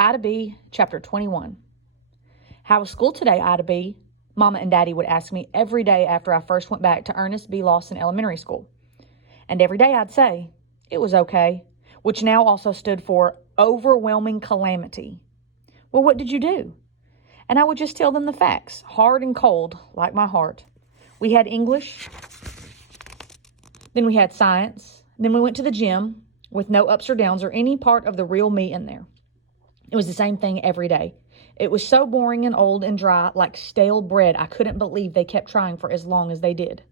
Ida B, Chapter 21. How was school today, Ida B? Mama and Daddy would ask me every day after I first went back to Ernest B. Lawson Elementary School. And every day I'd say, it was okay, which now also stood for overwhelming calamity. Well, what did you do? And I would just tell them the facts, hard and cold, like my heart. We had English, then we had science, then we went to the gym with no ups or downs or any part of the real me in there. It was the same thing every day. It was so boring and old and dry, like stale bread, I couldn't believe they kept trying for as long as they did.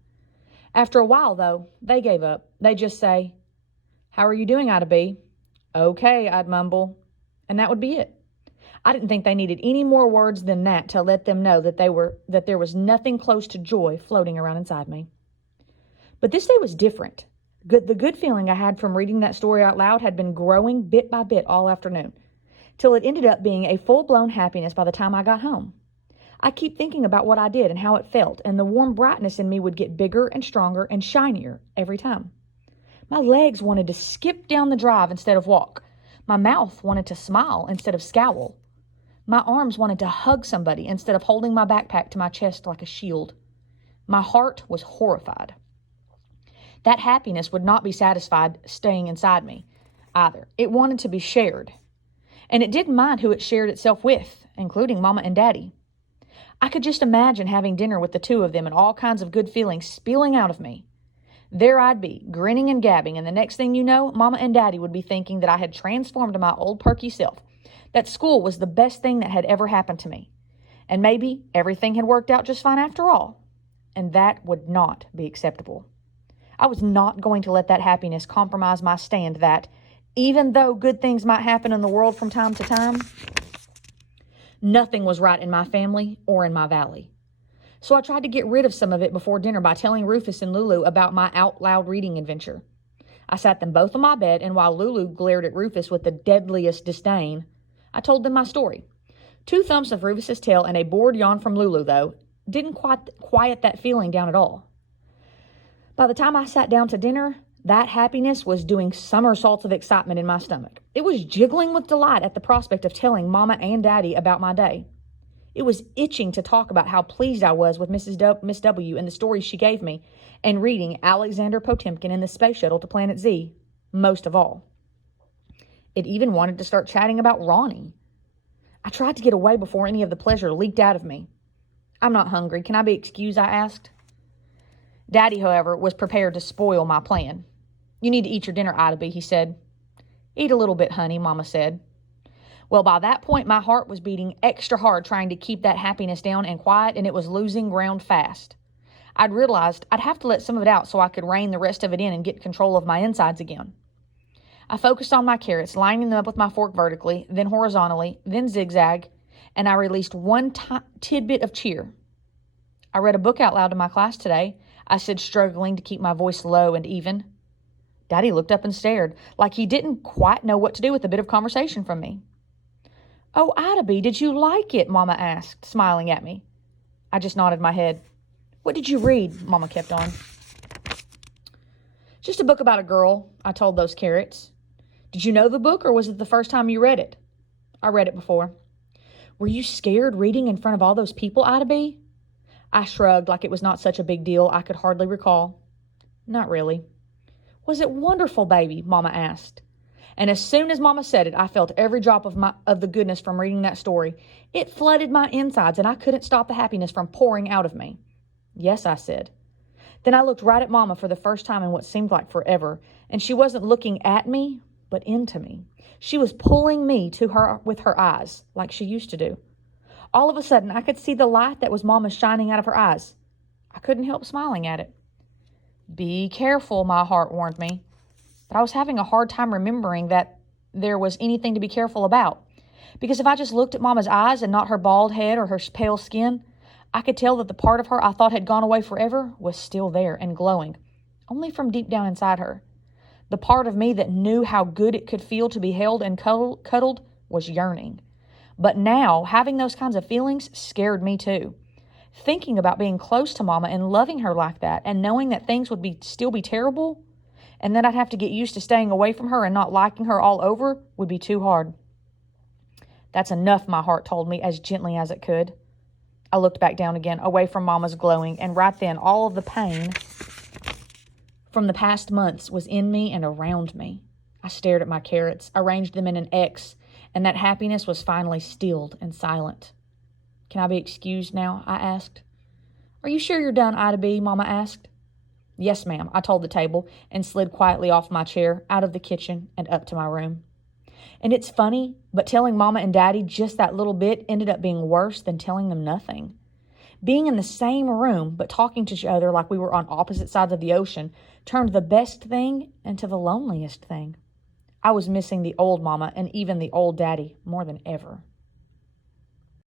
After a while, though, they gave up. They'd just say, "How are you doing, Ida B?" "Okay," I'd mumble. And that would be it. I didn't think they needed any more words than that to let them know that there was nothing close to joy floating around inside me. But this day was different. The good feeling I had from reading that story out loud had been growing bit by bit all afternoon, till it ended up being a full-blown happiness by the time I got home. I keep thinking about what I did and how it felt, and the warm brightness in me would get bigger and stronger and shinier every time. My legs wanted to skip down the drive instead of walk. My mouth wanted to smile instead of scowl. My arms wanted to hug somebody instead of holding my backpack to my chest like a shield. My heart was horrified. That happiness would not be satisfied staying inside me either. It wanted to be shared. And it didn't mind who it shared itself with, including Mama and Daddy. I could just imagine having dinner with the two of them and all kinds of good feelings spilling out of me. There I'd be, grinning and gabbing, and the next thing you know, Mama and Daddy would be thinking that I had transformed to my old perky self, that school was the best thing that had ever happened to me, and maybe everything had worked out just fine after all. And that would not be acceptable. I was not going to let that happiness compromise my stand that, even though good things might happen in the world from time to time, nothing was right in my family or in my valley. So I tried to get rid of some of it before dinner by telling Rufus and Lulu about my out-loud reading adventure. I sat them both on my bed, and while Lulu glared at Rufus with the deadliest disdain, I told them my story. 2 thumps of Rufus's tail and a bored yawn from Lulu, though, didn't quiet that feeling down at all. By the time I sat down to dinner, that happiness was doing somersaults of excitement in my stomach. It was jiggling with delight at the prospect of telling Mama and Daddy about my day. It was itching to talk about how pleased I was with Miss W and the stories she gave me, and reading Alexander Potemkin in the space shuttle to Planet Z, most of all. It even wanted to start chatting about Ronnie. I tried to get away before any of the pleasure leaked out of me. "I'm not hungry. Can I be excused?" I asked. Daddy, however, was prepared to spoil my plan. "You need to eat your dinner, Ida B," he said. "Eat a little bit, honey," Mama said. Well, by that point, my heart was beating extra hard trying to keep that happiness down and quiet, and it was losing ground fast. I'd realized I'd have to let some of it out so I could rein the rest of it in and get control of my insides again. I focused on my carrots, lining them up with my fork vertically, then horizontally, then zigzag, and I released one tidbit of cheer. "I read a book out loud to my class today," I said, struggling to keep my voice low and even. Daddy looked up and stared, like he didn't quite know what to do with a bit of conversation from me. "Oh, Ida B, did you like it?" Mama asked, smiling at me. I just nodded my head. "What did you read?" Mama kept on. "Just a book about a girl," I told those carrots. "Did you know the book, or was it the first time you read it?" "I read it before." "Were you scared reading in front of all those people, Ida B?" I shrugged like it was not such a big deal I could hardly recall. "Not really." "Was it wonderful, baby?" Mama asked. And as soon as Mama said it, I felt every drop of the goodness from reading that story. It flooded my insides, and I couldn't stop the happiness from pouring out of me. "Yes," I said. Then I looked right at Mama for the first time in what seemed like forever, and she wasn't looking at me, but into me. She was pulling me to her with her eyes, like she used to do. All of a sudden, I could see the light that was Mama shining out of her eyes. I couldn't help smiling at it. "Be careful," my heart warned me. But I was having a hard time remembering that there was anything to be careful about. Because if I just looked at Mama's eyes and not her bald head or her pale skin, I could tell that the part of her I thought had gone away forever was still there and glowing, only from deep down inside her. The part of me that knew how good it could feel to be held and cuddled was yearning. But now, having those kinds of feelings scared me too. Thinking about being close to Mama and loving her like that, and knowing that things would still be terrible, and then I'd have to get used to staying away from her and not liking her all over, would be too hard. That's enough, my heart told me as gently as it could. I looked back down again, away from Mama's glowing, and right then all of the pain from the past months was in me and around me. I stared at my carrots, arranged them in an X, and that happiness was finally stilled and silent. Can I be excused now? I asked. Are you sure you're done, Ida B? Mama asked. Yes, ma'am, I told the table and slid quietly off my chair, out of the kitchen, and up to my room. And it's funny, but telling Mama and Daddy just that little bit ended up being worse than telling them nothing. Being in the same room, but talking to each other like we were on opposite sides of the ocean, turned the best thing into the loneliest thing. I was missing the old Mama and even the old Daddy more than ever.